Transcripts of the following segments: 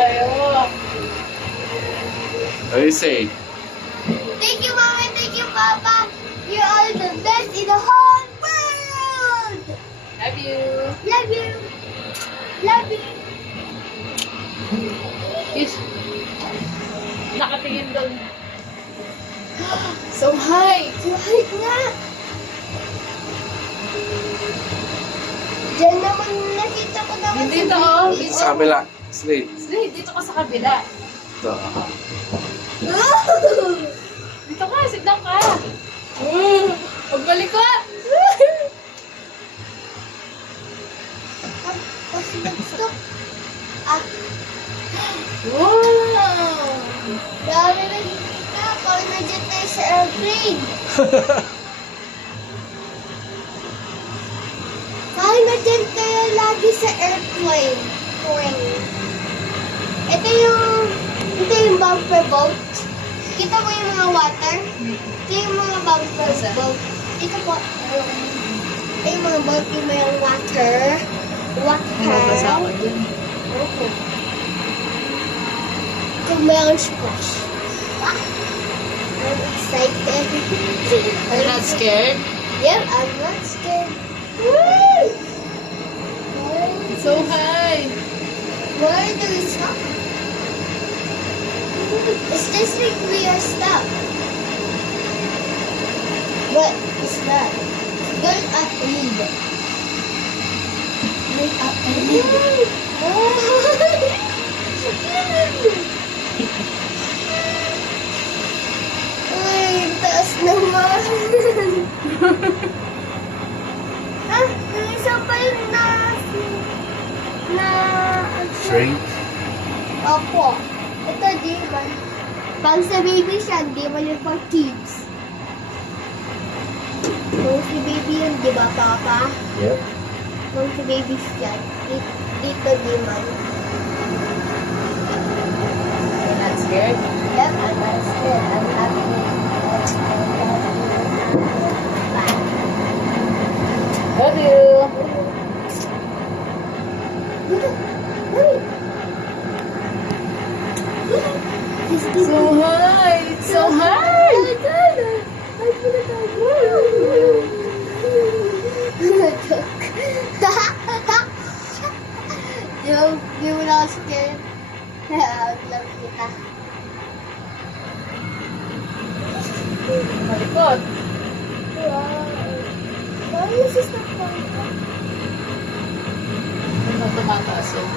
tayo. What do you say? Thank you, Mama. Thank you, Papa. You are the best in the whole world. Love you. Love you. Love you. Kiss. Nakatingin doon. So high. Kahit nga. Diyan naman nakita ko naman Hindi to, oh. Sa kabila. Straight. Slay, dito ka sa kabila. Ito. Dito ka, sit down ka. Magbalikot. Stop. Ah, Wow. dami na kita. Kung nandiyan tayo sa airplane. Kahit nandiyan tayo lagi sa airplane. Ito yung bumper boat. Kita mo yung mga water? Ito yung mga bumper boat. Ito po. Ito yung mga boat yung may water. Mabasa ako Water. dun. Ito may splash. Ah, I'm excited. Are you not scared? Yep, I'm not scared. Woo! It's so high. Where do we stop? It's just like we are stuck. But it's not. It's going up a little bit. Going up a little bit. Ay, taas naman. Ah, yung isa pa yung Shrink. Opo. Ito, di ba? Pag sa baby siya, di ba yung pang kids? Kung si baby yun, di ba, Papa? Yep. Kung si baby siya, dito di man. You're not scared? Yep, I'm not scared. I'm happy. Bye. Love you. So high. It's so high. Di mo na ako scared. Love kita. Malikot. Wow. Why is this not fun? Ano tumataas oh.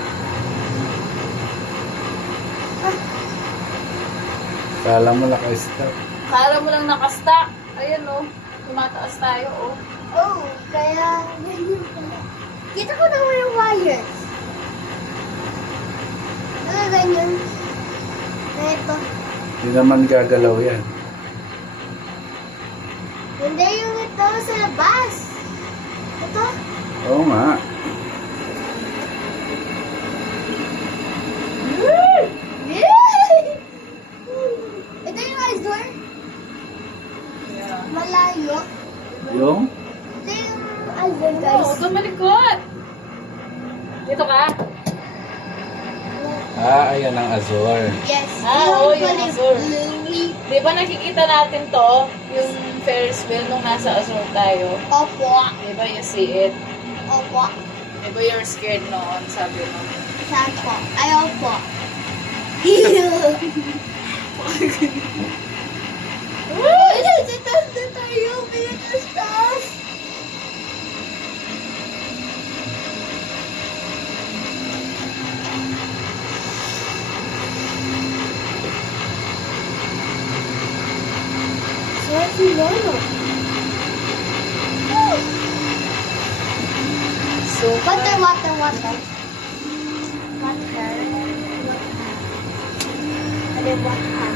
Kala mo naka-stop. Kala mo lang nakastack. Ayan oh. Tumataas tayo oh. Oh, kaya ganyan pala. Kita ko naman yung wires. Ganyan. Na ito. Hindi naman gagalaw yan. Hindi yung ito sa labas. Ito. Oo nga. Ito yung Azure. Yeah. Malayo. Yung? Ito yung Azure, guys. Oh, tumalikot. Dito ka. Ayan ang Azor. Yes. Oo, yung Azure. Bluey. Di ba nakikita natin to? Yung Ferris wheel nung nasa Azure tayo. Opo. Di ba you see it? Opo. Di ba you're scared noon? Sabi mo. Saan po? Ay, opo. Uy, nasa taas na tayo. Pinatastas. Saan si Lolo? So, Water, water, water. Water. Ano water?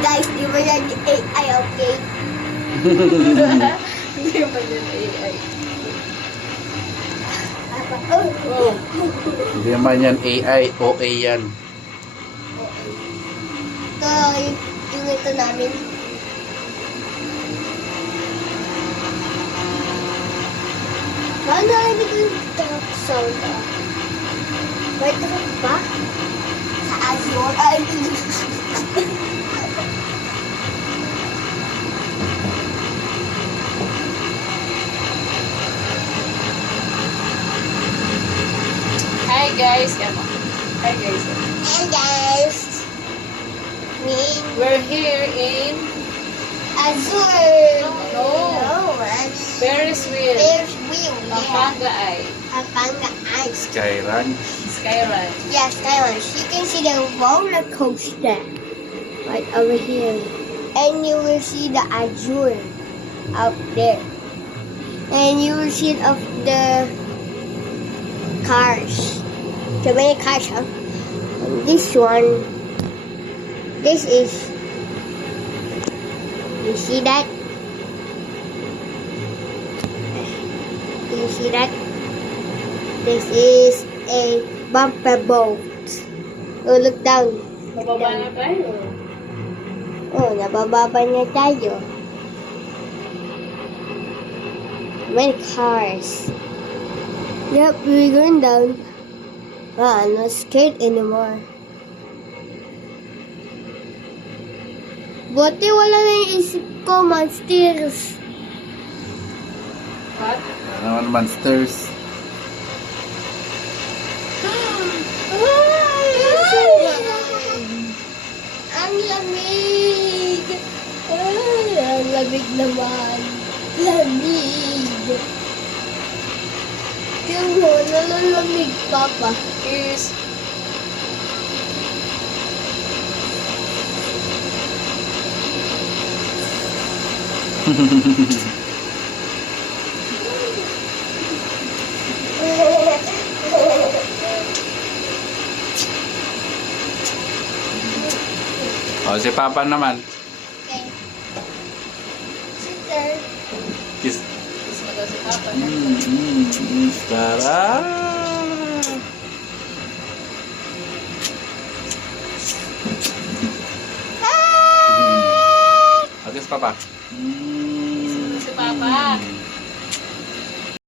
Guys, di ba yan yung AI, okay? hindi ba yun AI? Oh. Oh. Hindi naman yan AI, OA yan. Ito, yung ito namin. narinig ko yung truck sound. May truck ba? Sa Azure? Ay, Hi guys. Kamo. Hi guys. and guys, me, We're here in Azure. No. Ferris wheel. There's wheel. Yeah. Pampanga ay. Papanga Ice. Sky Ranch. Sky Ranch. Yes, Skyline. You can see the roller coaster right over here. And you will see the Azure up there. And you will see of the cars. So many cars, huh? And this one, this is, you see that? Do you see that? This is a bumper boat. Oh, look down. Bababa na tayo. Oh, nabababa na tayo. Many cars. Yep, we're going down. Ah, I'm not scared anymore. Buti wala na yung isip ko, monsters. What? Ano naman monsters? Ang lamig! Ay, ang lamig naman. Lamig! Yung nalalamig, Papa. Is O, si Papa naman. Okay. Sister. Kiss. is mo daw si Papa. Tara! Ah! Agis, Papa. Si Papa.